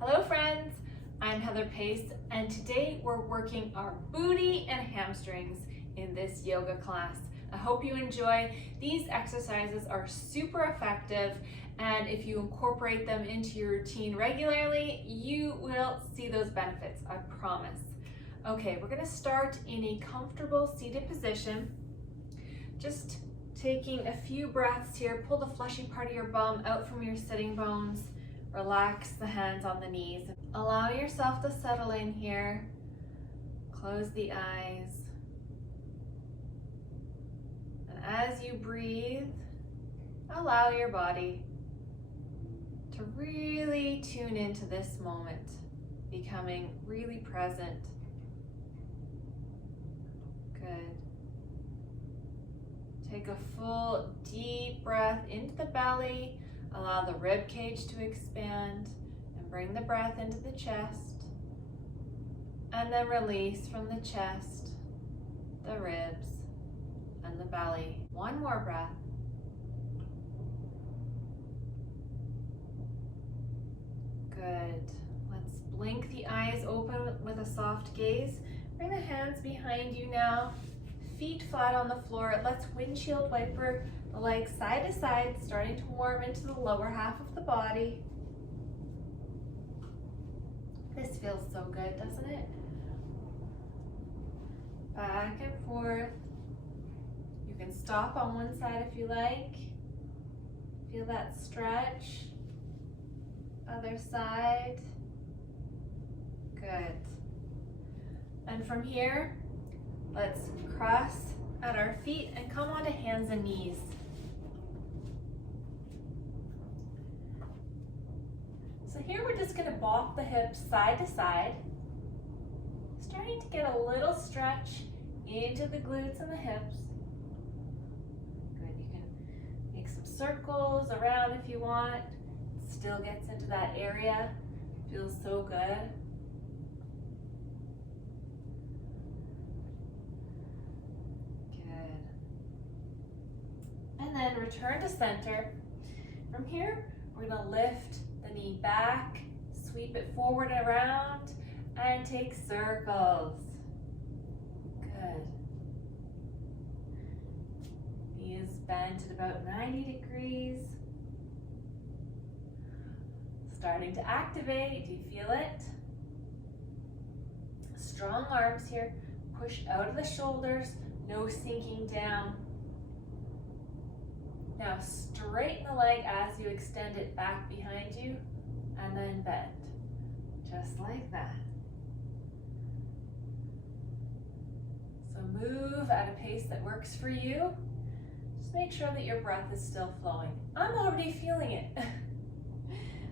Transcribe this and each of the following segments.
Hello friends, I'm Heather Pace, and today we're working our booty and hamstrings in this yoga class. I hope you enjoy. These exercises are super effective, and if you incorporate them into your routine regularly, you will see those benefits, I promise. Okay, we're gonna start in a comfortable seated position. Just taking a few breaths here. Pull the fleshy part of your bum out from your sitting bones. Relax the hands on the knees. Allow yourself to settle in here. Close the eyes. And as you breathe, allow your body to really tune into this moment, becoming really present. Good. Take a full deep breath into the belly. Allow the rib cage to expand and bring the breath into the chest. And then release from the chest, the ribs, and the belly. One more breath. Good. Let's blink the eyes open with a soft gaze. Bring the hands behind you now. Feet flat on the floor. Let's windshield wiper the legs side to side, starting to warm into the lower half of the body. This feels so good, doesn't it? Back and forth. You can stop on one side if you like. Feel that stretch. Other side. Good. And from here, let's cross at our feet and come onto hands and knees. So here we're just going to bop the hips side to side, starting to get a little stretch into the glutes and the hips. Good, you can make some circles around if you want. It still gets into that area. Feels so good. And then return to center. From here, we're going to lift the knee back, sweep it forward and around, and take circles. Good. Knees bent at about 90 degrees. Starting to activate. Do you feel it? Strong arms here. Push out of the shoulders, no sinking down. Now straighten the leg as you extend it back behind you, and then bend, just like that. So move at a pace that works for you. Just make sure that your breath is still flowing. I'm already feeling it.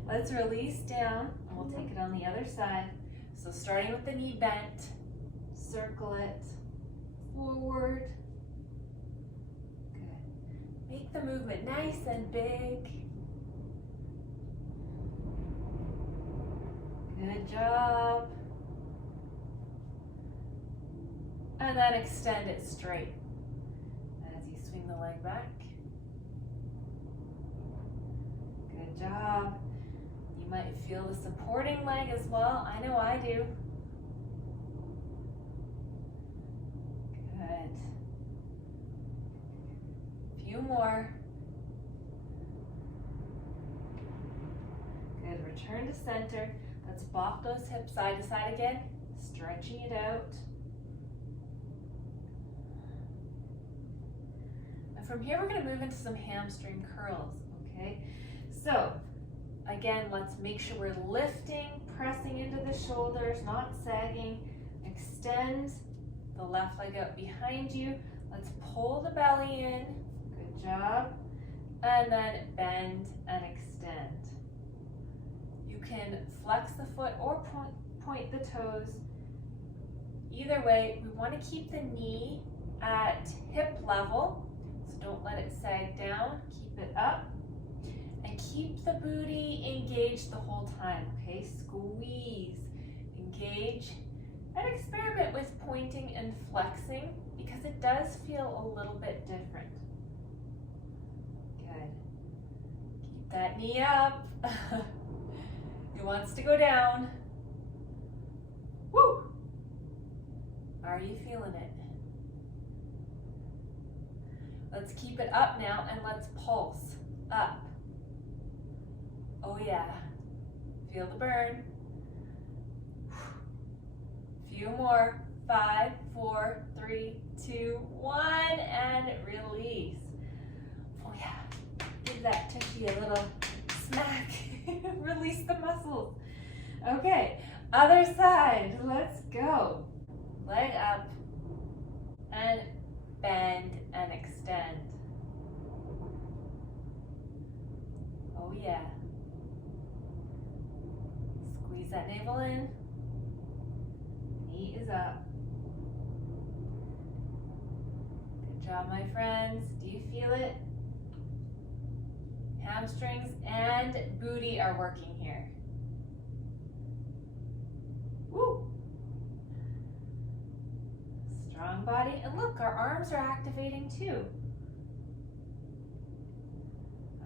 Let's release down, and we'll take it on the other side. So starting with the knee bent, circle it forward. Make the movement nice and big. Good job. And then extend it straight as you swing the leg back. Good job. You might feel the supporting leg as well. I know I do. Good. Few more. Good, return to center. Let's bop those hips side to side again, stretching it out. And from here, we're gonna move into some hamstring curls, okay? So, again, let's make sure we're lifting, pressing into the shoulders, not sagging. Extend the left leg out behind you. Let's pull the belly in. Good job. And then bend and extend. You can flex the foot or point the toes. Either way, we want to keep the knee at hip level, so don't let it sag down. Keep it up. And keep the booty engaged the whole time, okay? Squeeze, engage, and experiment with pointing and flexing because it does feel a little bit different. Good. Keep that knee up. He wants to go down. Woo! Are you feeling it? Let's keep it up now and let's pulse up. Oh yeah. Feel the burn. Few more. 5, 4, 3, 2, 1, and release. Oh yeah. Give that tushy a little smack. Release the muscles. Okay, other side. Let's go. Leg up and bend and extend. Oh yeah. Squeeze that navel in. Knee is up. Good job, my friends. Do you feel it? Hamstrings and booty are working here. Woo! Strong body. And look, our arms are activating too.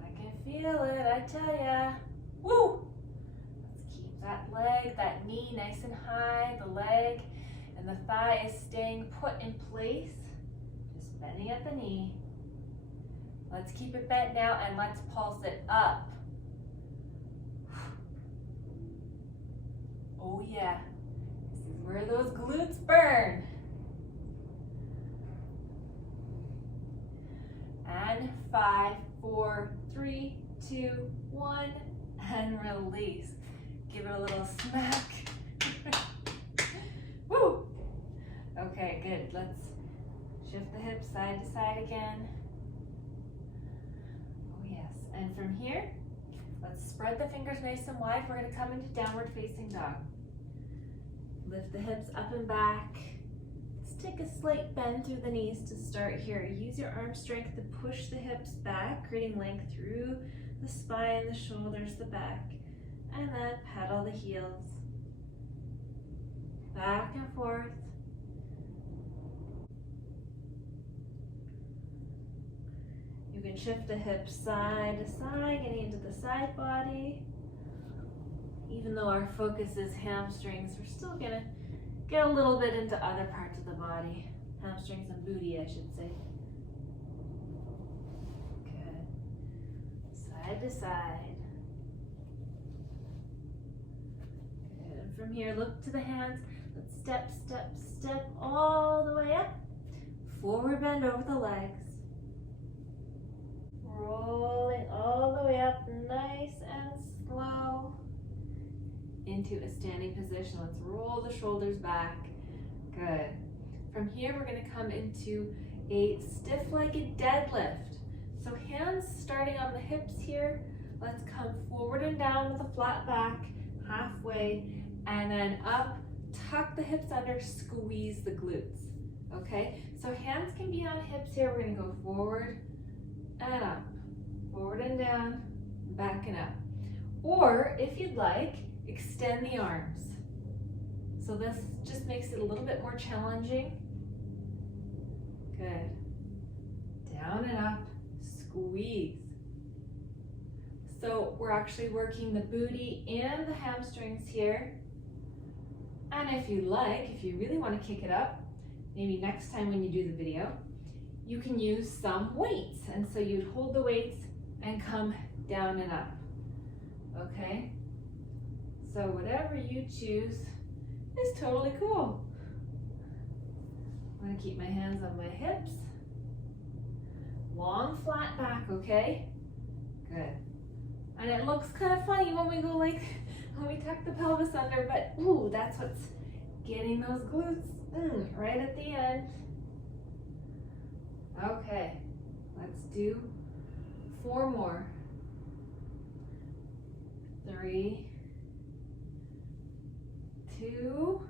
I can feel it, I tell ya. Woo! Let's keep that leg, that knee nice and high. The leg and the thigh is staying put in place. Just bending at the knee. Let's keep it bent now and let's pulse it up. Oh yeah, this is where those glutes burn. And 5, 4, 3, 2, 1, and release. Give it a little smack. Woo! Okay, good. Let's shift the hips side to side again. And from here, let's spread the fingers nice and wide. We're going to come into downward facing dog. Lift the hips up and back. Let's take a slight bend through the knees to start here. Use your arm strength to push the hips back, creating length through the spine, the shoulders, the back. And then pedal the heels. Back and forth. You can shift the hips side to side, getting into the side body. Even though our focus is hamstrings, we're still gonna get a little bit into other parts of the body. Hamstrings and booty, I should say. Good. Side to side. Good. And from here, look to the hands. Let's step, step, step all the way up. Forward bend over the legs. Rolling all the way up, nice and slow, into a standing position. Let's roll the shoulders back. Good. From here, we're going to come into a stiff-legged deadlift. So hands starting on the hips here. Let's come forward and down with a flat back, halfway, and then up, tuck the hips under, squeeze the glutes. Okay, so hands can be on hips here. We're going to go forward and up, forward and down, back and up. Or if you'd like, extend the arms. So this just makes it a little bit more challenging. Good. Down and up, squeeze. So we're actually working the booty and the hamstrings here. And if you like, if you really want to kick it up, maybe next time when you do the video, you can use some weights. And so you'd hold the weights and come down and up. Okay? So whatever you choose is totally cool. I'm going to keep my hands on my hips. Long flat back, okay? Good. And it looks kind of funny when we go like, when we tuck the pelvis under, but ooh, that's what's getting those glutes right at the end. Okay, let's do 4 more. 3, 2,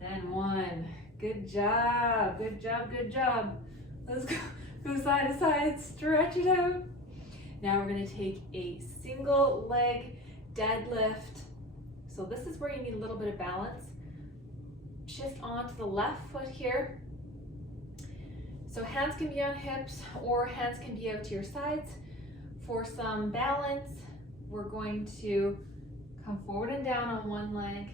and 1. Good job, good job, good job. Let's go side to side, stretch it out. Now we're going to take a single leg deadlift. So this is where you need a little bit of balance. Shift onto the left foot here. So hands can be on hips or hands can be out to your sides. For some balance, we're going to come forward and down on one leg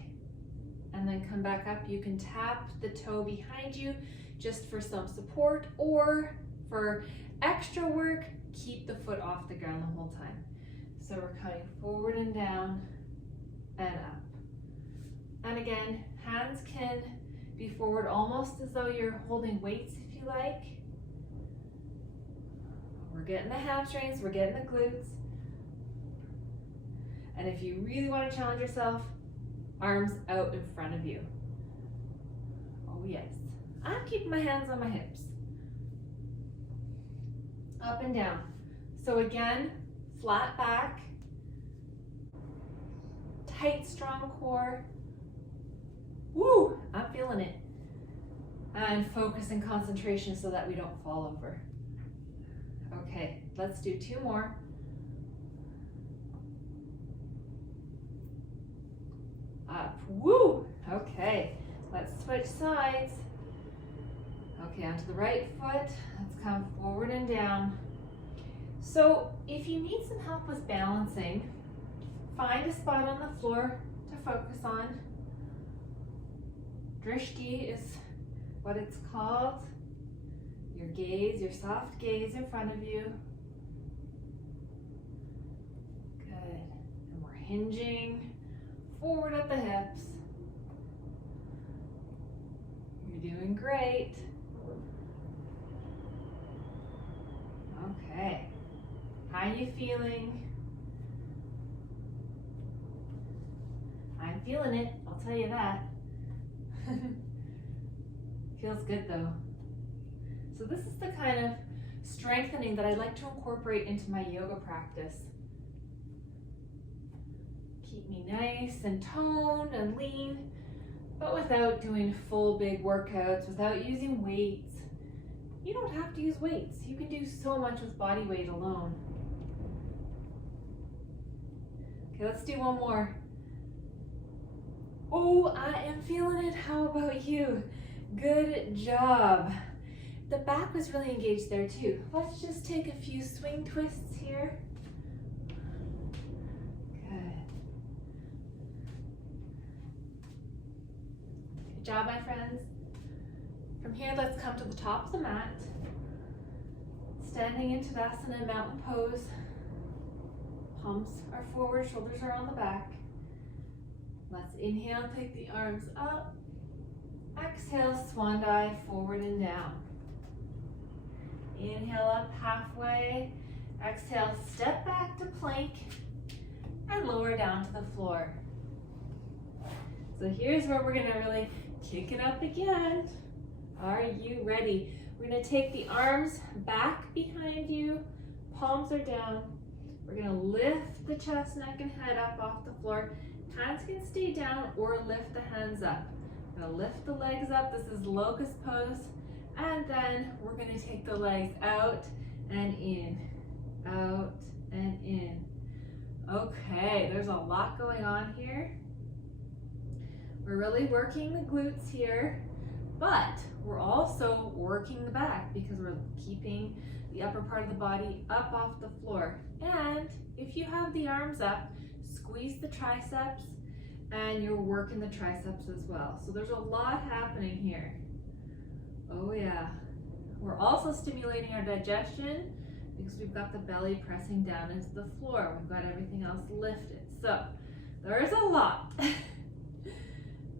and then come back up. You can tap the toe behind you just for some support, or for extra work, keep the foot off the ground the whole time. So we're coming forward and down and up. And again, hands can be forward almost as though you're holding weights if you like. We're getting the hamstrings, we're getting the glutes. And if you really want to challenge yourself, arms out in front of you. Oh yes. I'm keeping my hands on my hips. Up and down. So again, flat back, tight, strong core. Woo, I'm feeling it. And focus and concentration so that we don't fall over. Okay, let's do 2 more. Up, woo, okay. Let's switch sides. Okay, onto the right foot. Let's come forward and down. So if you need some help with balancing, find a spot on the floor to focus on. Drishti is what it's called. Your gaze, your soft gaze in front of you. Good. And we're hinging forward at the hips. You're doing great. Okay. How are you feeling? I'm feeling it, I'll tell you that. Feels good though. So this is the kind of strengthening that I like to incorporate into my yoga practice. Keep me nice and toned and lean, but without doing full big workouts, without using weights. You don't have to use weights. You can do so much with body weight alone. Okay, let's do 1 more. Oh, I am feeling it. How about you? Good job. The back was really engaged there too. Let's just take a few swing twists here. Good. Good job, my friends. From here, let's come to the top of the mat. Standing in Shavasana, mountain pose. Palms are forward, shoulders are on the back. Let's inhale, take the arms up. Exhale, swan dive, forward and down. Inhale up halfway. Exhale, step back to plank and lower down to the floor. So here's where we're gonna really kick it up again. Are you ready? We're gonna take the arms back behind you, palms are down. We're gonna lift the chest, neck, and head up off the floor. Hands can stay down or lift the hands up. We're gonna lift the legs up. This is locust pose. And then we're gonna take the legs out and in, out and in. Okay, there's a lot going on here. We're really working the glutes here, but we're also working the back because we're keeping the upper part of the body up off the floor. And if you have the arms up, squeeze the triceps and you're working the triceps as well. So there's a lot happening here. Oh yeah. We're also stimulating our digestion because we've got the belly pressing down into the floor. We've got everything else lifted. So there's a lot.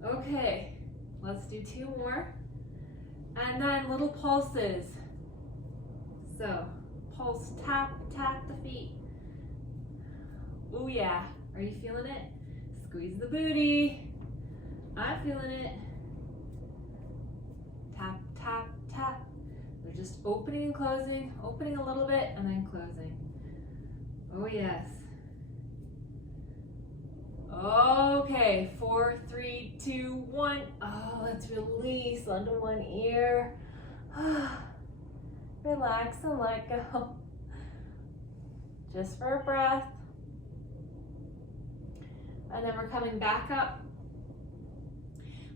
Okay, let's do 2 more. And then little pulses. So pulse, tap, tap the feet. Oh yeah, are you feeling it? Squeeze the booty. I'm feeling it. Tap, tap, tap. They're just opening and closing, opening a little bit and then closing. Oh yes. Okay, 4, 3, 2, 1. Oh, let's release onto one ear. Relax and let go. Just for a breath. And then we're coming back up.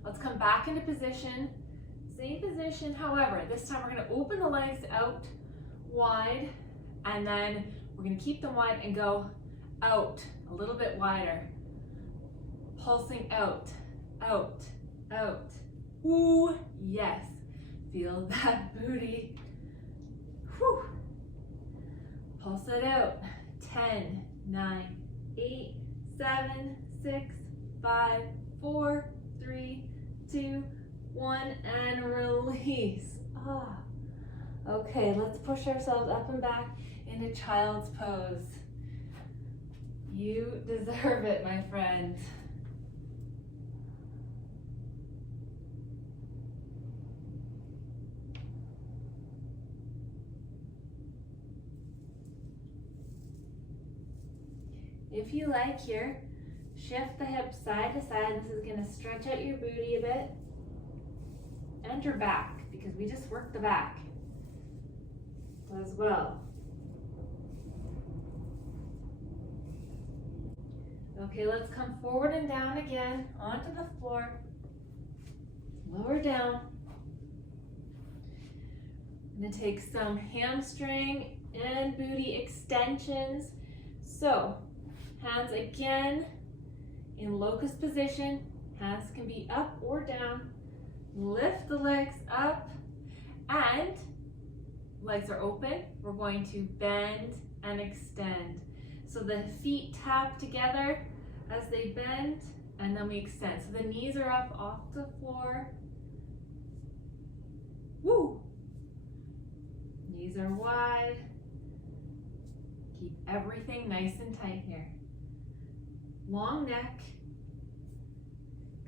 Let's come back into position. Same position, however, this time we're going to open the legs out wide, and then we're going to keep them wide and go out a little bit wider. Pulsing out, out, out. Ooh, yes. Feel that booty. Whew. Pulse it out. 10, 9, 8, 7, 6, 5, 4, 3, 2, 1, and release. Ah. Okay, let's push ourselves up and back into child's pose. You deserve it, my friend. If you like here, shift the hips side to side. This is going to stretch out your booty a bit and your back, because we just worked the back as well. Okay, let's come forward and down again onto the floor. Lower down. I'm going to take some hamstring and booty extensions. So, hands again in locust position. Hands can be up or down. Lift the legs up, and legs are open. We're going to bend and extend. So the feet tap together as they bend, and then we extend. So the knees are up off the floor. Woo! Knees are wide. Keep everything nice and tight here. Long neck.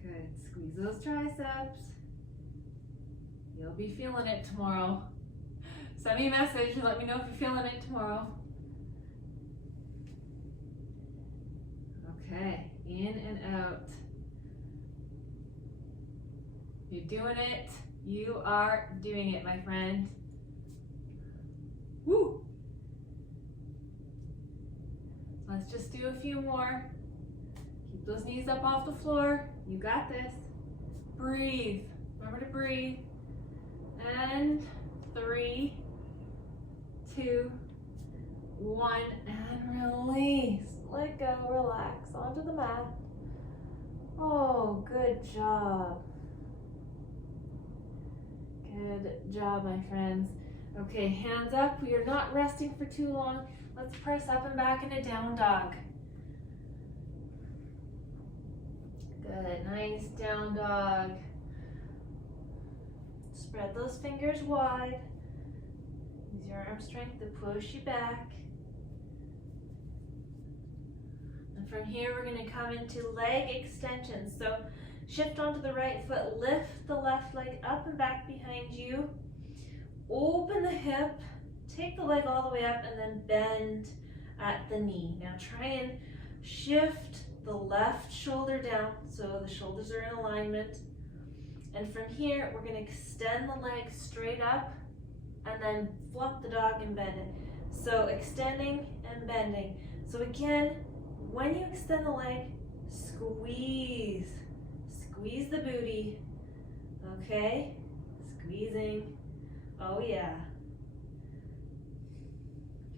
Good. Squeeze those triceps. You'll be feeling it tomorrow. Send me a message and let me know if you're feeling it tomorrow. Okay, in and out. You're doing it. You are doing it, my friend. Woo! Let's just do a few more. Keep those knees up off the floor. You got this. Breathe. Remember to breathe. And 3, 2, 1, and release. Let go, relax onto the mat. Oh, good job. Good job, my friends. Okay, hands up. We are not resting for too long. Let's press up and back in a down dog. Good, nice down dog. Spread those fingers wide. Use your arm strength to push you back. And from here, we're going to come into leg extensions. So shift onto the right foot, lift the left leg up and back behind you. Open the hip, take the leg all the way up, and then bend at the knee. Now try and shift the left shoulder down so the shoulders are in alignment. And from here, we're going to extend the leg straight up and then flop the dog and bend it. So extending and bending. So again, when you extend the leg, squeeze. Squeeze the booty. Okay? Squeezing. Oh yeah.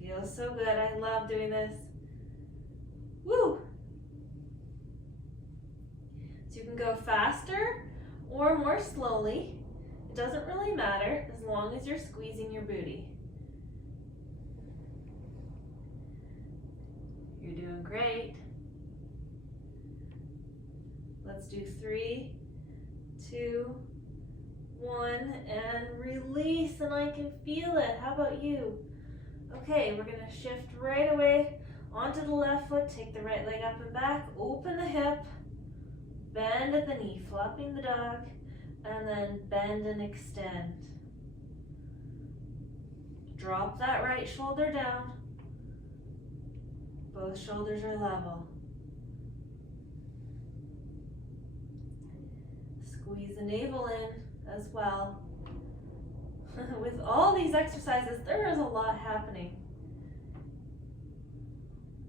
Feels so good. I love doing this. Woo! So you can go faster or more slowly. It doesn't really matter as long as you're squeezing your booty. You're doing great. Let's do 3, 2, 1, and release, and I can feel it. How about you? Okay, we're gonna shift right away onto the left foot, take the right leg up and back, open the hip, bend at the knee, flopping the dog, and then bend and extend. Drop that right shoulder down. Both shoulders are level. Squeeze the navel in as well. With all these exercises, there is a lot happening.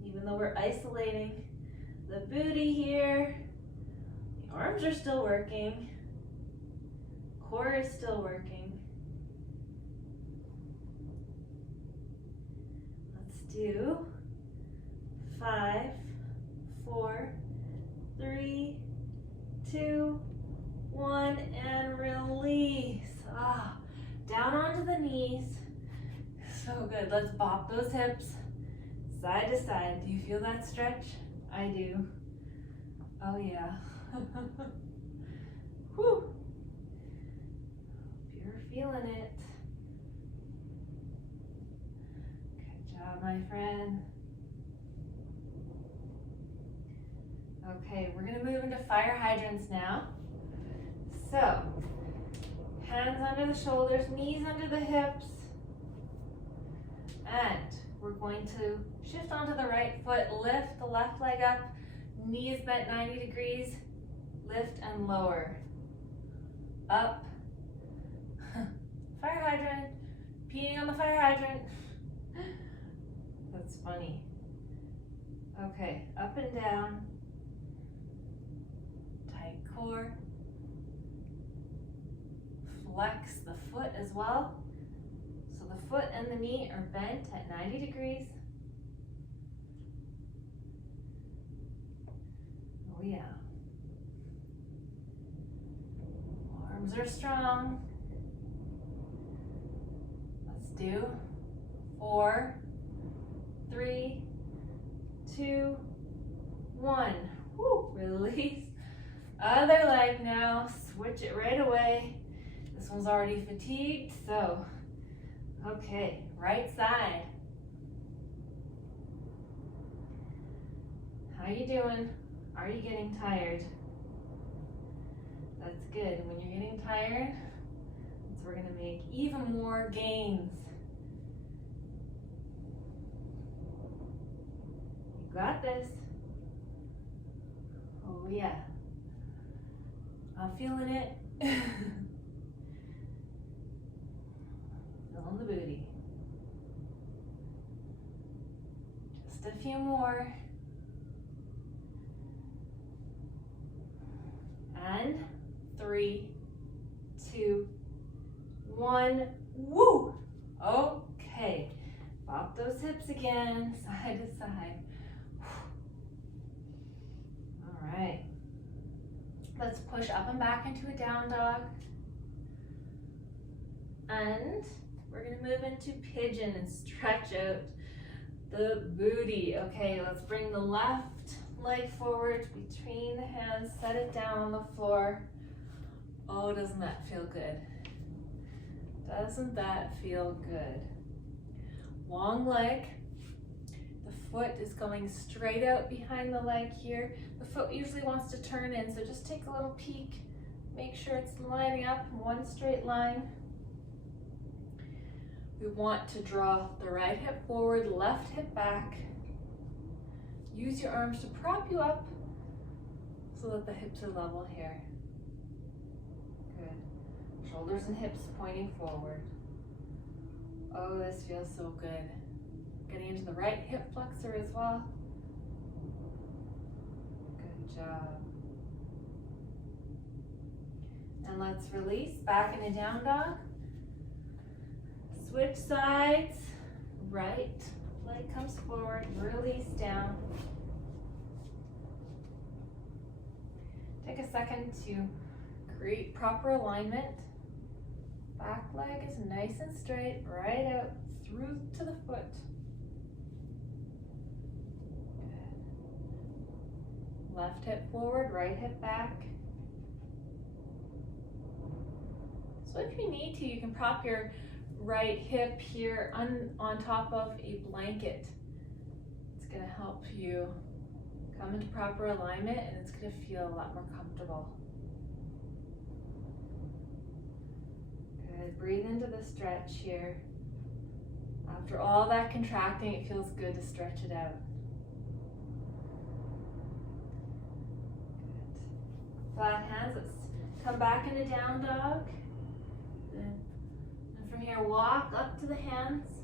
Even though we're isolating the booty here, the arms are still working, core is still working. Let's do 5, 4, 3, 2, 1, and release. Ah, down onto the knees. So good. Let's bop those hips side to side. Do you feel that stretch? I do. Oh yeah. Whew. You're feeling it. Good job, my friend. Okay, we're gonna move into fire hydrants now. So, hands under the shoulders, knees under the hips, and we're going to shift onto the right foot, lift the left leg up, knees bent 90 degrees, lift and lower. Up. Fire hydrant. Peeing on the fire hydrant. That's funny. Okay, up and down. Tight core. Flex the foot as well. So the foot and the knee are bent at 90 degrees. Oh yeah. Arms are strong. Let's do 4, 3, 2, 1. Woo, release. Other leg now. Switch it right away. This one's already fatigued, so okay, right side. How you doing? Are you getting tired? That's good. When you're getting tired, we're going to make even more gains. You got this. Oh yeah. I'm feeling it. Feeling the booty. Just a few more. And 3, 2, 1. Woo! Okay. Bop those hips again, side to side. All right. Let's push up and back into a down dog. And we're going to move into pigeon and stretch out the booty. Okay, let's bring the left leg forward between the hands, set it down on the floor. Oh, doesn't that feel good? Doesn't that feel good? Long leg. The foot is going straight out behind the leg here. The foot usually wants to turn in, so just take a little peek. Make sure it's lining up in one straight line. We want to draw the right hip forward, left hip back. Use your arms to prop you up so that the hips are level here. Good. Shoulders and hips pointing forward. Oh, this feels so good. Getting into the right hip flexor as well. Good job. And let's release back in a down dog. Switch sides. Right leg comes forward, release down. Take a second to create proper alignment. Back leg is nice and straight, right out through to the foot. Good. Left hip forward, right hip back. So if you need to, you can prop your right hip here on top of a blanket. It's going to help you come into proper alignment, and it's going to feel a lot more comfortable. Good. Breathe into the stretch here. After all that contracting, it feels good to stretch it out. Good. Flat hands. Let's come back into down dog. And from here, walk up to the hands.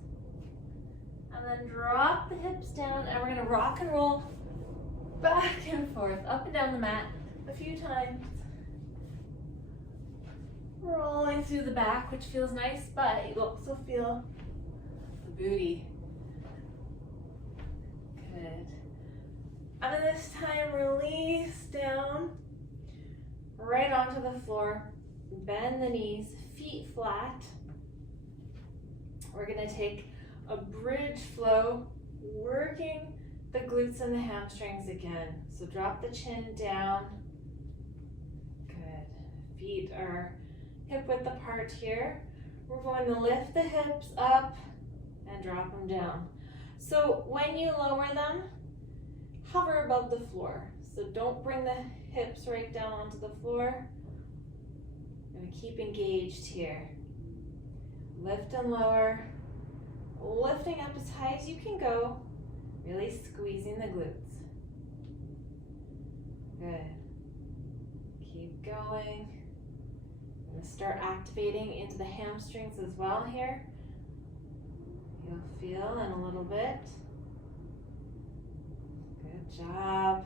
And then drop the hips down, and we're going to rock and roll back and forth, up and down the mat a few times. Rolling through the back, which feels nice, but you also feel the booty. Good. And this time, release down, right onto the floor. Bend the knees, feet flat. We're gonna take a bridge flow, working the glutes and the hamstrings again. So drop the chin down. Good. Feet are hip width apart here. We're going to lift the hips up and drop them down. So when you lower them, hover above the floor. So don't bring the hips right down onto the floor. And keep engaged here. Lift and lower. Lifting up as high as you can go. Really squeezing the glutes. Good. Keep going. I'm going to start activating into the hamstrings as well here. You'll feel in a little bit. Good job.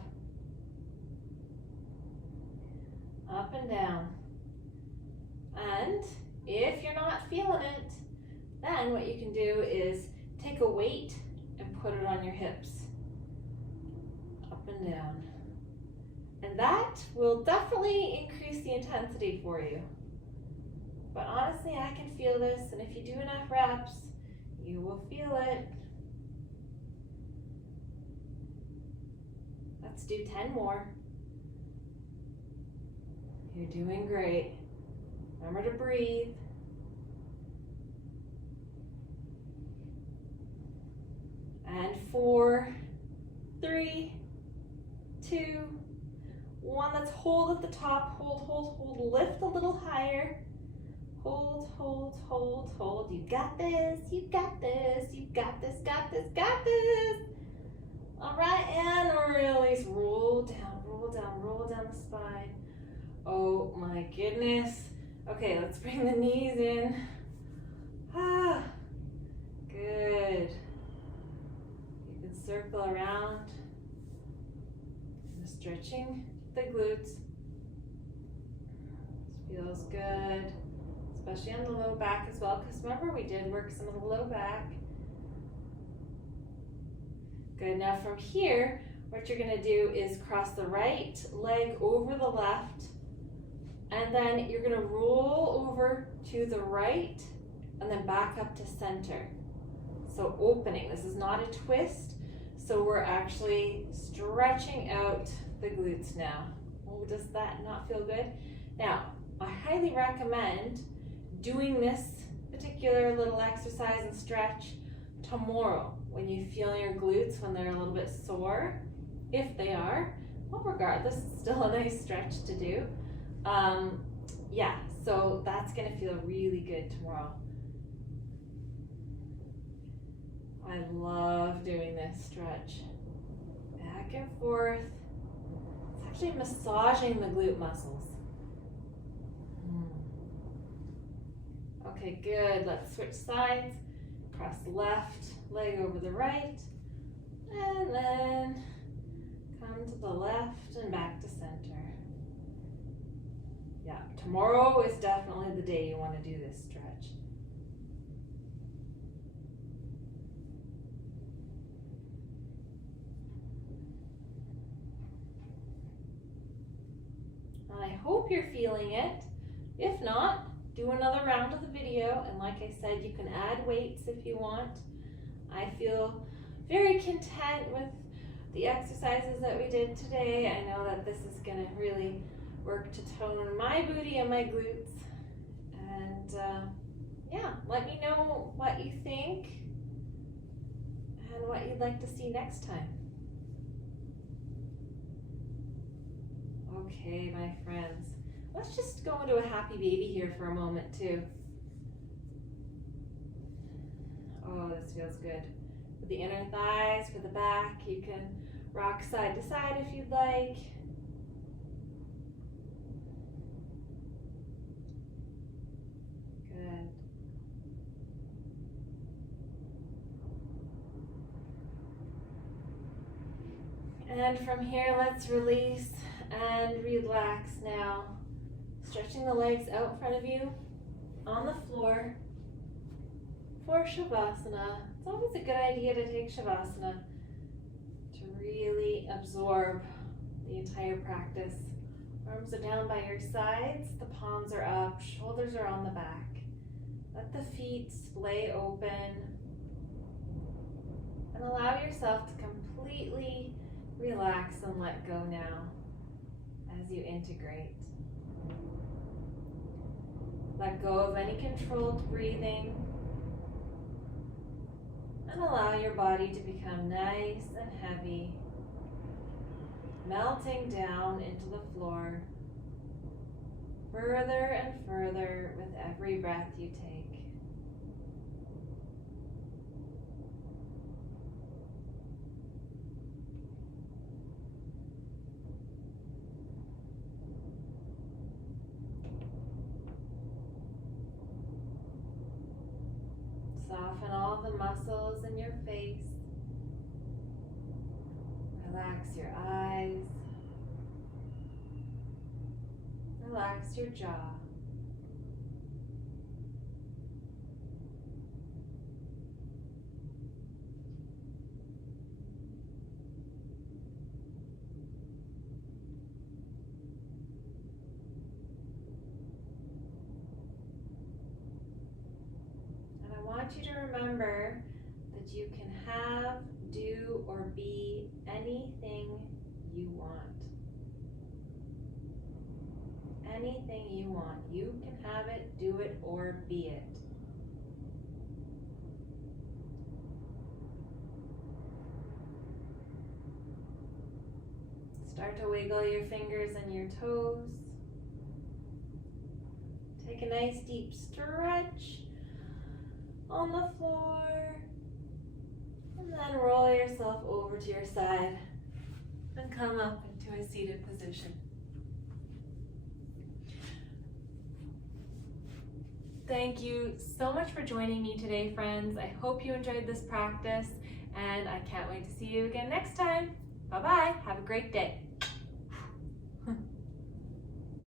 Up and down. And if you're not feeling it, then what you can do is take a weight and put it on your hips. Up and down. And that will definitely increase the intensity for you. But honestly, I can feel this, and if you do enough reps, you will feel it. Let's do 10 more. You're doing great. Remember to breathe. And 4, 3, 2, 1. Let's hold at the top. Hold, hold, hold. Lift a little higher. Hold, hold, hold, hold. You got this. You got this. You got this. Got this. Got this. All right, and release. Roll down, roll down, roll down the spine. Oh my goodness. Okay, let's bring the knees in. Ah, good. You can circle around. Stretching the glutes. This feels good, especially on the low back as well, because remember we did work some of the low back. Good, now from here, what you're gonna do is cross the right leg over the left, and then you're gonna roll over to the right, and then back up to center. So opening, this is not a twist, so we're actually stretching out the glutes now. Oh, does that not feel good? Now, I highly recommend doing this particular little exercise and stretch tomorrow when you feel your glutes when they're a little bit sore, if they are. Well, regardless, it's still a nice stretch to do. Yeah, so that's gonna feel really good tomorrow. I love doing this stretch. Back and forth. It's actually massaging the glute muscles. Okay, good. Let's switch sides. Cross the left leg over the right. And then come to the left and back to center. Yeah, tomorrow is definitely the day you want to do this stretch. I hope you're feeling it. If not, do another round of the video, and like I said, you can add weights if you want. I feel very content with the exercises that we did today. I know that this is going to really work to tone my booty and my glutes. And yeah, let me know what you think and what you'd like to see next time. Okay, my friends, let's just go into a happy baby here for a moment too. Oh, this feels good. For the inner thighs, for the back, you can rock side to side if you'd like. Good. And from here, let's release and relax now. Stretching the legs out in front of you on the floor for Shavasana. It's always a good idea to take Shavasana to Really absorb the entire practice. Arms are down by your sides, the palms are up, shoulders are on the back. Let the feet splay open and allow yourself to completely relax and let go now as you integrate. Let go of any controlled breathing and allow your body to become nice and heavy, melting down into the floor further and further with every breath you take. Soften all the muscles in your face. Relax your eyes. Relax your jaw. And I want you to remember that you can have, do, or be anything you want. Anything you want. You can have it, do it, or be it. Start to wiggle your fingers and your toes. Take a nice deep stretch on the floor. And then roll yourself over to your side and come up into a seated position. Thank you so much for joining me today, friends. I hope you enjoyed this practice, and I can't wait to see you again next time. Bye-bye. Have a great day.